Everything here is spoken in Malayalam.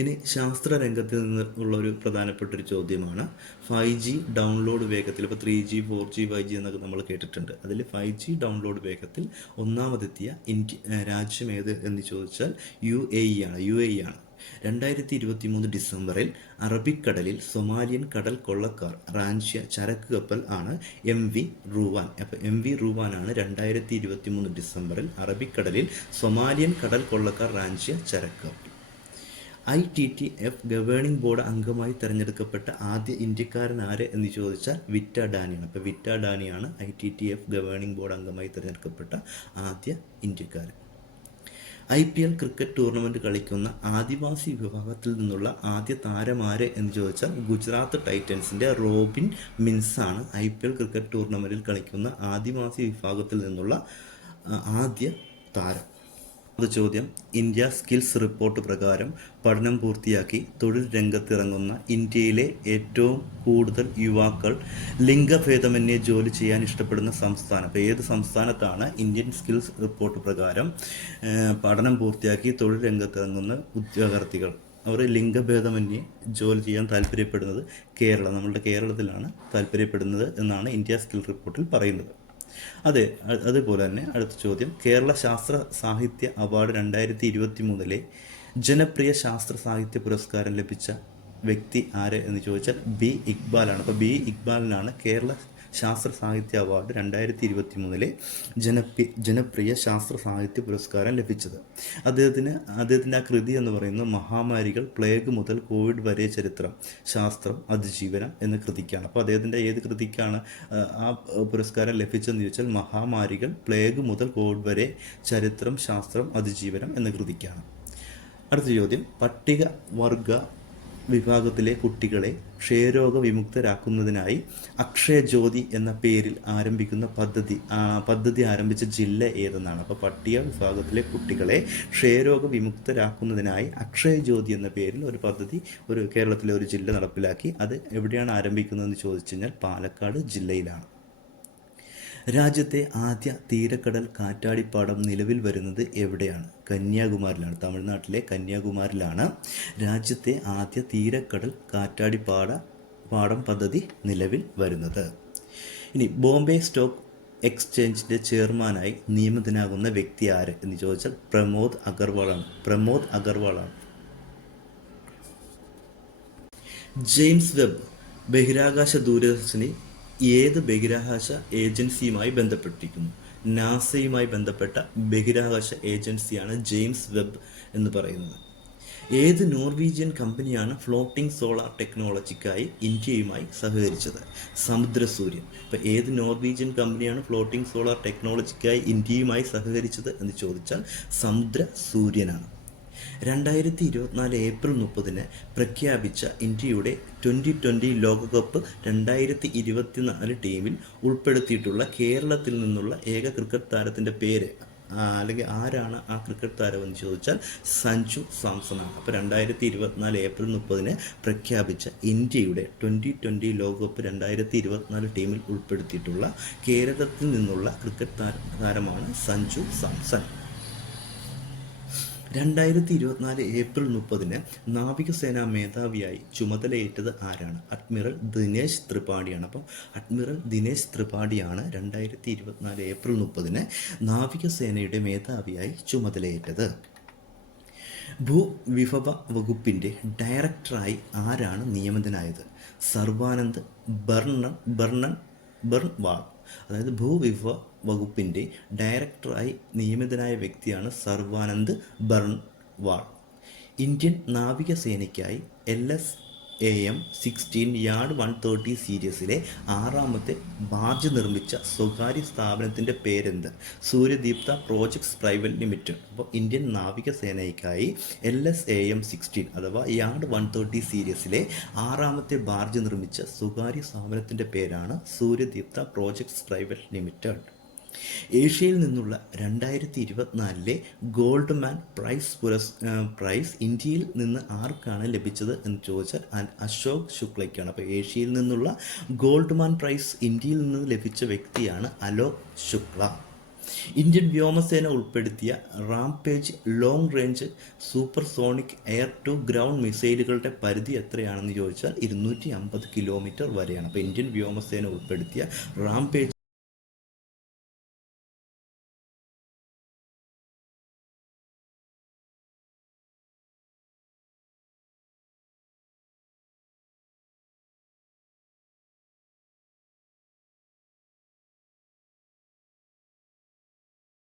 ഇനി ശാസ്ത്ര രംഗത്ത് നിന്ന് ഉള്ള ഒരു പ്രധാനപ്പെട്ട ഒരു ചോദ്യമാണ് 5G ഡൗൺലോഡ് വേഗത്തിൽ. ഇപ്പോൾ 3G 4G 5G എന്നൊക്കെ നമ്മൾ കേട്ടിട്ടുണ്ട്. അതിൽ 5G ഡൗൺലോഡ് വേഗത്തിൽ ഒന്നാമതെത്തിയ രാജ്യം ഏത് എന്ന് ചോദിച്ചാൽ UAE ആണ്. 2023 ഡിസംബറിൽ അറബിക്കടലിൽ സൊമാലിയൻ കടൽ കൊള്ളക്കാർ റാഞ്ചിയ ചരക്ക് കപ്പൽ ആണ് MV റൂവാൻ. അപ്പോൾ MV റൂവാനാണ് 2023 ഡിസംബറിൽ അറബിക്കടലിൽ സൊമാലിയൻ കടൽ കൊള്ളക്കാർ റാഞ്ചിയ ചരക്ക് കപ്പൽ. ITTF ഗവേണിംഗ് ബോർഡ് അംഗമായി തിരഞ്ഞെടുക്കപ്പെട്ട ആദ്യ ഇന്ത്യക്കാരൻ ആര് എന്ന് ചോദിച്ചാൽ വിറ്റ ഡാനിയാണ്. അപ്പോൾ വിറ്റ ഡാനിയാണ് ITTF ഗവേണിംഗ് ബോർഡ് അംഗമായി തിരഞ്ഞെടുക്കപ്പെട്ട ആദ്യ ഇന്ത്യക്കാരൻ. IPL ക്രിക്കറ്റ് ടൂർണമെൻറ്റ് കളിക്കുന്ന ആദിവാസി വിഭാഗത്തിൽ നിന്നുള്ള ആദ്യ താരമാര് എന്ന് ചോദിച്ചാൽ ഗുജറാത്ത് ടൈറ്റൻസിൻ്റെ റോബിൻ മിൻസാണ് IPL ക്രിക്കറ്റ് ടൂർണമെൻറ്റിൽ കളിക്കുന്ന ആദിവാസി വിഭാഗത്തിൽ നിന്നുള്ള ആദ്യ താരം. അത് ചോദ്യം, ഇന്ത്യ സ്കിൽസ് റിപ്പോർട്ട് പ്രകാരം പഠനം പൂർത്തിയാക്കി തൊഴിൽ രംഗത്തിറങ്ങുന്ന ഇന്ത്യയിലെ ഏറ്റവും കൂടുതൽ യുവാക്കൾ ലിംഗഭേദമന്യേ ജോലി ചെയ്യാൻ ഇഷ്ടപ്പെടുന്ന സംസ്ഥാനം. അപ്പോൾ ഏത് സംസ്ഥാനത്താണ് ഇന്ത്യൻ സ്കിൽസ് റിപ്പോർട്ട് പ്രകാരം പഠനം പൂർത്തിയാക്കി തൊഴിൽ രംഗത്തിറങ്ങുന്ന ഉദ്യോഗാർത്ഥികൾ അവർ ലിംഗഭേദമന്യേ ജോലി ചെയ്യാൻ താല്പര്യപ്പെടുന്നത്? കേരളം. നമ്മളുടെ കേരളത്തിലാണ് താല്പര്യപ്പെടുന്നത് എന്നാണ് ഇന്ത്യ സ്കിൽ റിപ്പോർട്ടിൽ പറയുന്നത്. അതെ, അതുപോലെ തന്നെ അടുത്ത ചോദ്യം, കേരള ശാസ്ത്ര സാഹിത്യ അവാർഡ് 2023 ജനപ്രിയ ശാസ്ത്ര സാഹിത്യ പുരസ്കാരം ലഭിച്ച വ്യക്തി ആര് എന്ന് ചോദിച്ചാൽ B. ഇക്ബാലാണ്. അപ്പോൾ B. ഇക്ബാലിനാണ് കേരള ശാസ്ത്ര സാഹിത്യ അവാർഡ് 2023 ജനപ്രിയ ശാസ്ത്ര സാഹിത്യ പുരസ്കാരം ലഭിച്ചത്. അദ്ദേഹത്തിൻ്റെ ആ കൃതി എന്ന് പറയുന്നത് മഹാമാരികൾ, പ്ലേഗ് മുതൽ കോവിഡ് വരെ ചരിത്രം, ശാസ്ത്രം, അതിജീവനം എന്ന കൃതിക്കാണ്. അപ്പോൾ അദ്ദേഹത്തിൻ്റെ ഏത് കൃതിക്കാണ് ആ പുരസ്കാരം ലഭിച്ചതെന്ന് ചോദിച്ചാൽ മഹാമാരികൾ, പ്ലേഗ് മുതൽ കോവിഡ് വരെ ചരിത്രം, ശാസ്ത്രം, അതിജീവനം എന്ന കൃതിക്കാണ്. അടുത്ത ചോദ്യം, പട്ടിക വർഗ വിഭാഗത്തിലെ കുട്ടികളെ ക്ഷയരോഗ വിമുക്തരാക്കുന്നതിനായി അക്ഷയ ജ്യോതി എന്ന പേരിൽ ആരംഭിക്കുന്ന പദ്ധതി ആരംഭിച്ച ജില്ല ഏതെന്നാണ്? അപ്പോൾ പട്ടിക വിഭാഗത്തിലെ കുട്ടികളെ ക്ഷയരോഗ വിമുക്തരാക്കുന്നതിനായി അക്ഷയ ജ്യോതി എന്ന പേരിൽ ഒരു പദ്ധതി കേരളത്തിലെ ഒരു ജില്ല നടപ്പിലാക്കി. അത് എവിടെയാണ് ആരംഭിക്കുന്നതെന്ന് ചോദിച്ചു കഴിഞ്ഞാൽ പാലക്കാട് ജില്ലയിലാണ്. രാജ്യത്തെ ആദ്യ തീരക്കടൽ കാറ്റാടിപ്പാടം നിലവിൽ വരുന്നത് എവിടെയാണ്? കന്യാകുമാരിലാണ്. തമിഴ്നാട്ടിലെ കന്യാകുമാരിലാണ് രാജ്യത്തെ ആദ്യ തീരക്കടൽ കാറ്റാടിപ്പാടം പദ്ധതി നിലവിൽ വരുന്നത്. ഇനി ബോംബെ സ്റ്റോക്ക് എക്സ്ചേഞ്ചിൻ്റെ ചെയർമാനായി നിയമിതനാകുന്ന വ്യക്തി ആര് എന്ന് ചോദിച്ചാൽ പ്രമോദ് അഗർവാളാണ്. ജെയിംസ് വെബ് ബഹിരാകാശ ദൂരദർശിനി ഏത് ബഹിരാകാശ ഏജൻസിയുമായി ബന്ധപ്പെട്ടിരിക്കുന്നു? നാസയുമായി ബന്ധപ്പെട്ട ബഹിരാകാശ ഏജൻസിയാണ് ജെയിംസ് വെബ് എന്ന് പറയുന്നത്. ഏത് നോർവീജിയൻ കമ്പനിയാണ് ഫ്ലോട്ടിംഗ് സോളാർ ടെക്നോളജിക്കായി ഇന്ത്യയുമായി സഹകരിച്ചത്? സമുദ്രസൂര്യൻ. ഇപ്പോൾ ഏത് നോർവീജിയൻ കമ്പനിയാണ് ഫ്ലോട്ടിംഗ് സോളാർ ടെക്നോളജിക്കായി ഇന്ത്യയുമായി സഹകരിച്ചത് എന്ന് ചോദിച്ചാൽ സമുദ്രസൂര്യനാണ്. 2024 ഏപ്രിൽ 30 പ്രഖ്യാപിച്ച ഇന്ത്യയുടെ 2020 ലോകകപ്പ് 2024 ടീമിൽ ഉൾപ്പെടുത്തിയിട്ടുള്ള കേരളത്തിൽ നിന്നുള്ള ഏക ക്രിക്കറ്റ് താരത്തിൻ്റെ പേര് അല്ലെങ്കിൽ ആരാണ് ആ ക്രിക്കറ്റ് താരം എന്ന് ചോദിച്ചാൽ സഞ്ജു സാംസണാണ്. അപ്പോൾ 2024 ഏപ്രിൽ 30 പ്രഖ്യാപിച്ച ഇന്ത്യയുടെ 2020 ലോകകപ്പ് 2024 ടീമിൽ ഉൾപ്പെടുത്തിയിട്ടുള്ള കേരളത്തിൽ നിന്നുള്ള ക്രിക്കറ്റ് താരമാണ് സഞ്ജു സാംസൺ. 2024 ഏപ്രിൽ 30 നാവികസേനാ മേധാവിയായി ചുമതലയേറ്റത് ആരാണ്? അഡ്മിറൽ ദിനേശ് ത്രിപാഠിയാണ്. അപ്പം അഡ്മിറൽ ദിനേശ് ത്രിപാഠിയാണ് 2024 ഏപ്രിൽ 30 നാവികസേനയുടെ മേധാവിയായി ചുമതലയേറ്റത്. ഭൂവിഭവ വകുപ്പിൻ്റെ ഡയറക്ടറായി ആരാണ് നിയമിതനായത്? സർവാനന്ദ് ബർൺവാൾ. അതായത് ഭൂവിഭവ വകുപ്പിൻ്റെ ഡയറക്ടറായി നിയമിതനായ വ്യക്തിയാണ് സർവാനന്ദ് ബർൺവാൾ. ഇന്ത്യൻ നാവികസേനയ്ക്കായി LSAM-16 യാർഡ് 130 സീരീസിലെ 6ാമത്തെ ബാർജ് നിർമ്മിച്ച സ്വകാര്യ സ്ഥാപനത്തിൻ്റെ പേരെന്ത്? Suryadeeptha projects private limited. അപ്പോൾ ഇന്ത്യൻ നാവികസേനയ്ക്കായി LSAM-16 അഥവാ യാർഡ് 130 സീരീസിലെ 6ാമത്തെ ബാർജ് നിർമ്മിച്ച സ്വകാര്യ സ്ഥാപനത്തിൻ്റെ പേരാണ് സൂര്യദീപ്ത പ്രോജക്ട്സ് പ്രൈവറ്റ് ലിമിറ്റഡ്. ഏഷ്യയിൽ നിന്നുള്ള 2024 ഗോൾഡ്മാൻ പ്രൈസ് ഇന്ത്യയിൽ നിന്ന് ആർക്കാണ് ലഭിച്ചത് എന്ന് ചോദിച്ചാൽ അശോക് ശുക്ലയ്ക്കാണ്. അപ്പോൾ ഏഷ്യയിൽ നിന്നുള്ള ഗോൾഡ്മാൻ പ്രൈസ് ഇന്ത്യയിൽ നിന്ന് ലഭിച്ച വ്യക്തിയാണ് അലോക് ശുക്ല. ഇന്ത്യൻ വ്യോമസേന ഉൾപ്പെടുത്തിയ rampage long range supersonic air to ground മിസൈലുകളുടെ പരിധി എത്രയാണെന്ന് ചോദിച്ചാൽ 250 കിലോമീറ്റർ വരെയാണ്. അപ്പോൾ ഇന്ത്യൻ വ്യോമസേന ഉൾപ്പെടുത്തിയ റാംപേജ്